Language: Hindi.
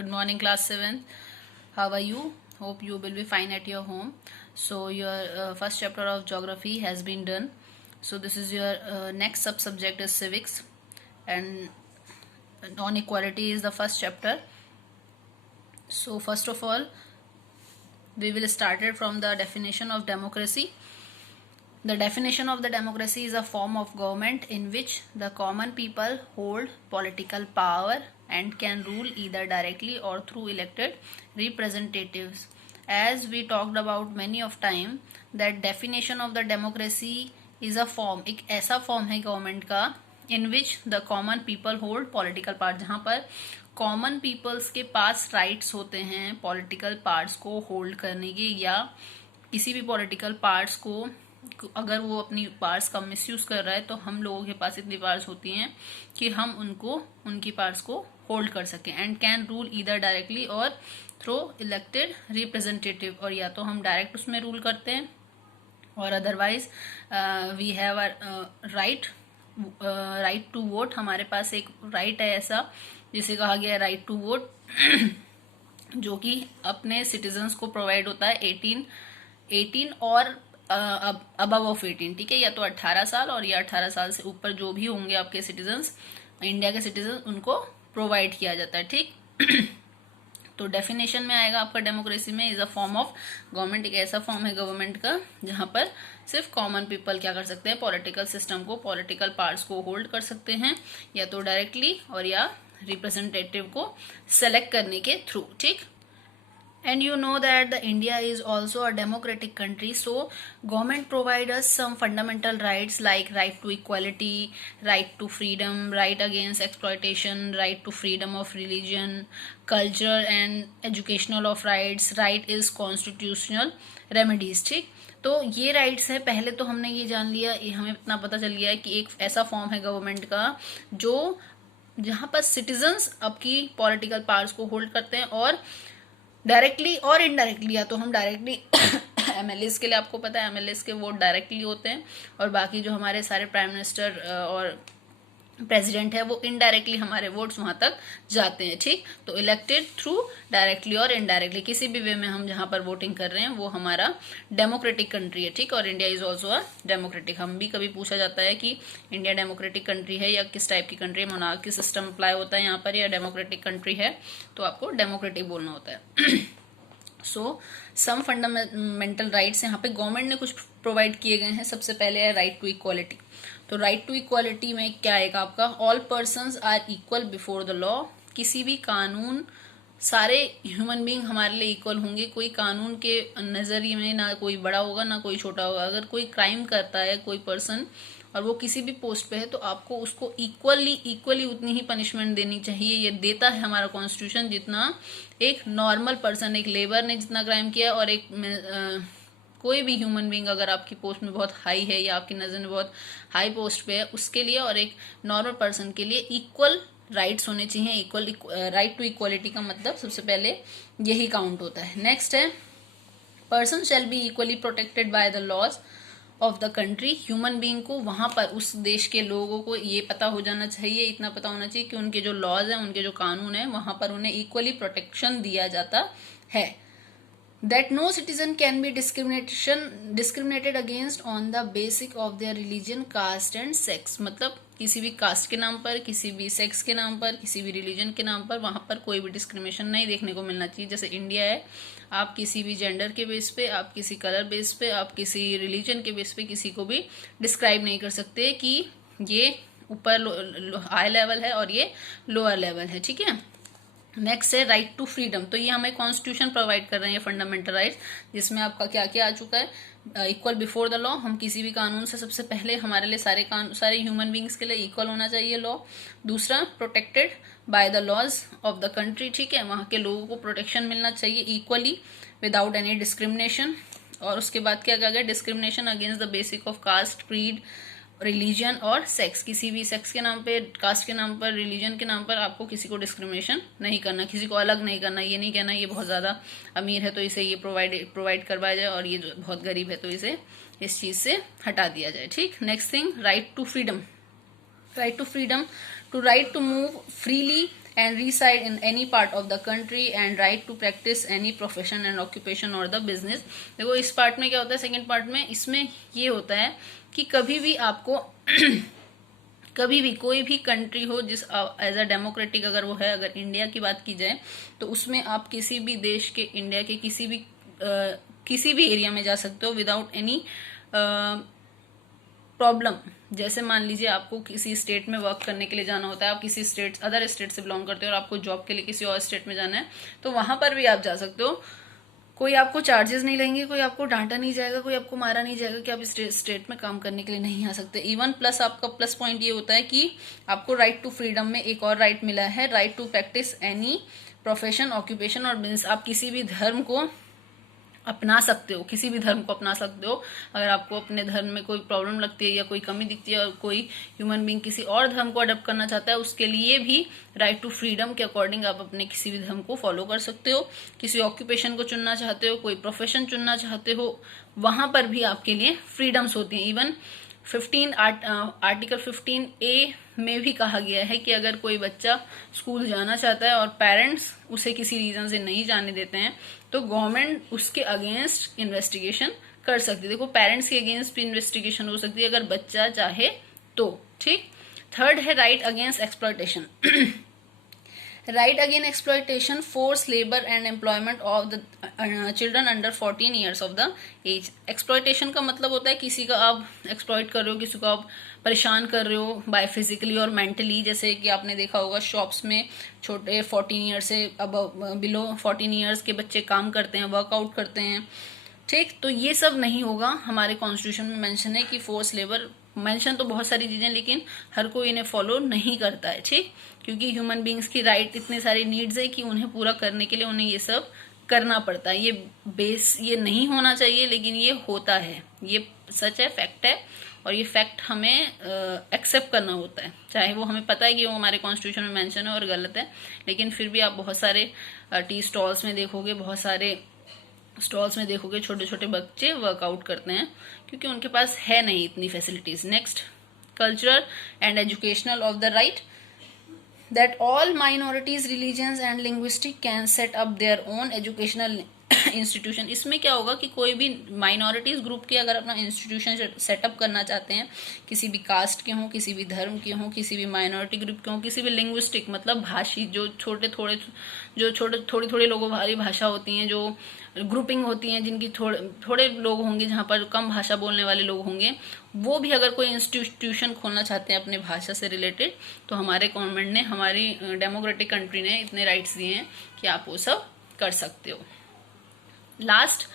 Good morning, class 7th. How are you? Hope you will be fine at your home. So your first chapter of geography has been done. So this is your next subject is civics, and non-equality is the first chapter. So first of all, we will start it from the definition of democracy. The definition of the democracy is a form of government in which the common people hold political power and can rule either directly or through elected representatives. As we talked about many of time, that definition of the democracy is a form, एक ऐसा फॉर्म है गवर्नमेंट का in which the common people hold political power, जहाँ पर कॉमन पीपल्स के पास राइट्स होते हैं पॉलिटिकल पार्ट्स को होल्ड करने के, या किसी भी पॉलिटिकल पार्ट्स को अगर वो अपनी पार्ट्स का मिसयूज कर रहा है तो हम लोगों के पास इतनी पार्ट्स होती हैं कि हम उनकी पार्ट्स को होल्ड कर सकें. And can rule either directly और थ्रू इलेक्टेड रिप्रेजेंटेटिव, और या तो हम डायरेक्ट उसमें रूल करते हैं और otherwise we have right to vote. हमारे पास एक राइट है ऐसा जिसे कहा गया है राइट टू वोट, जो कि अपने सिटीजन्स को प्रोवाइड होता है 18 और अबव ऑफ 18, ठीक है, या तो 18 साल और या 18 साल से ऊपर जो भी होंगे आपके सिटीजन्स, इंडिया के सिटीजन, उनको प्रोवाइड किया जाता है. ठीक. तो डेफिनेशन में आएगा आपका डेमोक्रेसी में is a form of government, एक ऐसा फॉर्म है गवर्नमेंट का जहां पर सिर्फ कॉमन पीपल क्या कर सकते हैं, पॉलिटिकल सिस्टम को, पॉलिटिकल पार्ट्स को होल्ड कर सकते हैं, या तो डायरेक्टली और या रिप्रेजेंटेटिव को सेलेक्ट करने के थ्रू. ठीक. And you know that the India is also a democratic country, so government provides us some fundamental rights like right to equality, right to freedom, right against exploitation, right to freedom of religion, culture and educational of rights, right is constitutional remedies. ठीक. तो ये राइट्स है. पहले तो हमने ये जान लिया, हमें इतना पता चल गया है कि एक ऐसा फॉर्म है गवर्नमेंट का जो जहाँ पर सिटीजन्स आपकी पॉलिटिकल पावर्स को होल्ड करते हैं, और डायरेक्टली और इनडायरेक्टली, या तो हम डायरेक्टली एमएलएस के लिए आपको पता है एमएलएस के वोट डायरेक्टली होते हैं, और बाकी जो हमारे सारे प्राइम मिनिस्टर और प्रेसिडेंट है वो इनडायरेक्टली हमारे वोट्स वहां तक जाते हैं. ठीक. तो इलेक्टेड थ्रू डायरेक्टली और इनडायरेक्टली किसी भी वे में हम जहां पर वोटिंग कर रहे हैं वो हमारा डेमोक्रेटिक कंट्री है. ठीक. और India is also a democratic. हम भी कभी पूछा जाता है कि इंडिया डेमोक्रेटिक कंट्री है या किस टाइप की कंट्री, मोनार्की सिस्टम अप्लाई होता है यहाँ पर या डेमोक्रेटिक कंट्री है, तो आपको डेमोक्रेटिक बोलना होता है. सो सम फंडामेंटल राइट्स यहाँ पे गवर्नमेंट ने कुछ प्रोवाइड किए गए हैं. सबसे पहले है राइट टू इक्वालिटी. तो राइट टू इक्वालिटी में क्या आएगा आपका, all persons are equal before the law. किसी भी कानून, सारे ह्यूमन बीइंग हमारे लिए इक्वल होंगे. कोई कानून के नजरिए में ना कोई बड़ा होगा ना कोई छोटा होगा. अगर कोई क्राइम करता है कोई पर्सन और वो किसी भी पोस्ट पे है तो आपको उसको इक्वली उतनी ही पनिशमेंट देनी चाहिए. ये देता है हमारा कॉन्स्टिट्यूशन, जितना एक नॉर्मल पर्सन, एक लेबर ने जितना क्राइम किया और एक कोई भी ह्यूमन बीइंग अगर आपकी पोस्ट में बहुत हाई है या आपकी नजर में बहुत हाई पोस्ट पे है, उसके लिए और एक नॉर्मल पर्सन के लिए इक्वल राइट्स होने चाहिए. इक्वल राइट टू इक्वालिटी का मतलब सबसे पहले यही काउंट होता है. नेक्स्ट है person shall be equally protected by the laws of the country. Human being को वहां पर उस देश के लोगों को ये पता हो जाना चाहिए, इतना पता होना चाहिए कि उनके जो लॉज हैं, उनके जो कानून है, वहां पर उन्हें इक्वली प्रोटेक्शन दिया जाता है. That no citizen can be discriminated against on the basic of their religion, caste and sex. मतलब किसी भी कास्ट के नाम पर, किसी भी सेक्स के नाम पर, किसी भी रिलीजन के नाम पर वहां पर कोई भी डिस्क्रिमिनेशन नहीं देखने को मिलना चाहिए. जैसे इंडिया है, आप किसी भी जेंडर के बेस पे, आप किसी कलर बेस पे, आप किसी रिलीजन के बेस पे किसी को भी डिस्क्राइब नहीं कर सकते कि ये ऊपर हाई लेवल है और ये लोअर लेवल है. ठीक है. नेक्स्ट है राइट टू फ्रीडम. तो ये हमें कॉन्स्टिट्यूशन प्रोवाइड कर रहे हैं फंडामेंटल राइट्स, जिसमें आपका क्या क्या आ चुका है, इक्वल बिफोर द लॉ. हम किसी भी कानून से सबसे पहले हमारे लिए सारे ह्यूमन बींग्स के लिए इक्वल होना चाहिए लॉ. दूसरा protected by the laws of the country. ठीक है. वहां के लोगों को प्रोटेक्शन मिलना चाहिए इक्वली विदाउट एनी डिस्क्रिमिनेशन. और उसके बाद क्या कहा गया, discrimination against the basic of caste, creed, religion और सेक्स. किसी भी सेक्स के नाम पे, कास्ट के नाम पर, रिलीजन के नाम पर आपको किसी को डिस्क्रिमिनेशन नहीं करना, किसी को अलग नहीं करना. ये नहीं कहना ये बहुत ज्यादा अमीर है तो इसे ये प्रोवाइड करवाया जाए और ये जो बहुत गरीब है तो इसे इस चीज से हटा दिया जाए. ठीक. Next thing right to freedom. Right to freedom, to right to move freely and reside in any part of the country and right to practice any profession and occupation or the business। देखो इस पार्ट में क्या होता है, सेकंड पार्ट में इसमें ये होता है कि कभी भी आपको कभी भी कोई भी कंट्री हो जिस एज अ डेमोक्रेटिक अगर वो है, अगर इंडिया की बात की जाए तो उसमें आप किसी भी देश के, इंडिया के किसी भी एरिया में जा सकते हो विदाउट एनी प्रॉब्लम। जैसे मान लीजिए आपको किसी स्टेट में वर्क करने के लिए जाना होता है, आप किसी अदर स्टेट से बिलोंग करते हो और आपको जॉब के लिए किसी और स्टेट में जाना है, तो वहां पर भी आप जा सकते हो। कोई आपको चार्जेस नहीं लेंगे, कोई आपको डांटा नहीं जाएगा, कोई आपको मारा नहीं जाएगा कि आप इस स्टेट में काम करने के लिए नहीं आ सकते। इवन प्लस आपका प्लस पॉइंट ये होता है कि आपको राइट टू फ्रीडम में एक और राइट मिला है, right to practise any profession, occupation और बिजनेस। आप किसी भी धर्म को अपना सकते हो, किसी भी धर्म को अपना सकते हो। अगर आपको अपने धर्म में कोई प्रॉब्लम लगती है या कोई कमी दिखती है और कोई ह्यूमन बीइंग किसी और धर्म को अडॉप्ट करना चाहता है, उसके लिए भी राइट टू फ्रीडम के अकॉर्डिंग आप अपने किसी भी धर्म को फॉलो कर सकते हो। किसी ऑक्यूपेशन को चुनना चाहते हो, कोई प्रोफेशन चुनना चाहते हो, वहां पर भी आपके लिए फ्रीडम्स होती हैं। इवन आर्टिकल 15A में भी कहा गया है कि अगर कोई बच्चा स्कूल जाना चाहता है और पेरेंट्स उसे किसी रीजन से नहीं जाने देते हैं तो गवर्नमेंट उसके अगेंस्ट इन्वेस्टिगेशन कर सकती है। देखो पेरेंट्स के अगेंस्ट भी इन्वेस्टिगेशन हो सकती है अगर बच्चा चाहे तो। ठीक। थर्ड है right against exploitation. Right again exploitation, force labour and employment of the children under 14 years of the age. Exploitation का मतलब होता है किसी का आप एक्सप्लॉयट कर रहे हो, किसी को आप परेशान कर रहे हो बाय फिजिकली और मेंटली। जैसे कि आपने देखा होगा शॉप्स में छोटे 14 ईयर से अब बिलो 14 ईयर्स के बच्चे काम करते हैं, वर्कआउट करते हैं। ठीक। तो ये सब नहीं होगा। हमारे कॉन्स्टिट्यूशन में मेंशन है कि फोर्स लेबर, मेंशन तो बहुत सारी चीजें, लेकिन हर कोई इन्हें फॉलो नहीं करता है। ठीक। क्योंकि ह्यूमन बींग्स की राइट इतने सारी नीड्स है कि उन्हें पूरा करने के लिए उन्हें ये सब करना पड़ता है। ये नहीं होना चाहिए लेकिन ये होता है, ये सच है, फैक्ट है और ये फैक्ट हमें एक्सेप्ट करना होता है। चाहे वो हमें पता है कि वो हमारे कॉन्स्टिट्यूशन में मेंशन है और गलत है, लेकिन फिर भी आप बहुत सारे टी स्टॉल्स में देखोगे, बहुत सारे स्टॉल्स में देखोगे छोटे छोटे बच्चे वर्कआउट करते हैं क्योंकि उनके पास है नहीं इतनी facilities. Next, cultural and educational of the right that all minorities, religions and linguistic can set up their own educational institution। इसमें क्या होगा कि कोई भी माइनॉरिटीज ग्रुप के अगर अपना इंस्टीट्यूशन सेटअप करना चाहते हैं, किसी भी कास्ट के हों, किसी भी धर्म के हों, किसी भी माइनॉरिटी ग्रुप के हों, किसी भी लिंग्विस्टिक मतलब भाषी, जो थोड़ी थोड़ी लोगों वाली भाषा होती हैं, जो ग्रुपिंग होती हैं जिनकी थोड़े लोग होंगे जहाँ पर कम भाषा बोलने वाले लोग होंगे, वो भी अगर कोई इंस्टीट्यूशन खोलना चाहते हैं अपने भाषा से रिलेटेड तो हमारे गवर्नमेंट ने, हमारी डेमोक्रेटिक कंट्री ने इतने राइट्स दिए हैं कि आप वो सब कर सकते हो। लास्ट,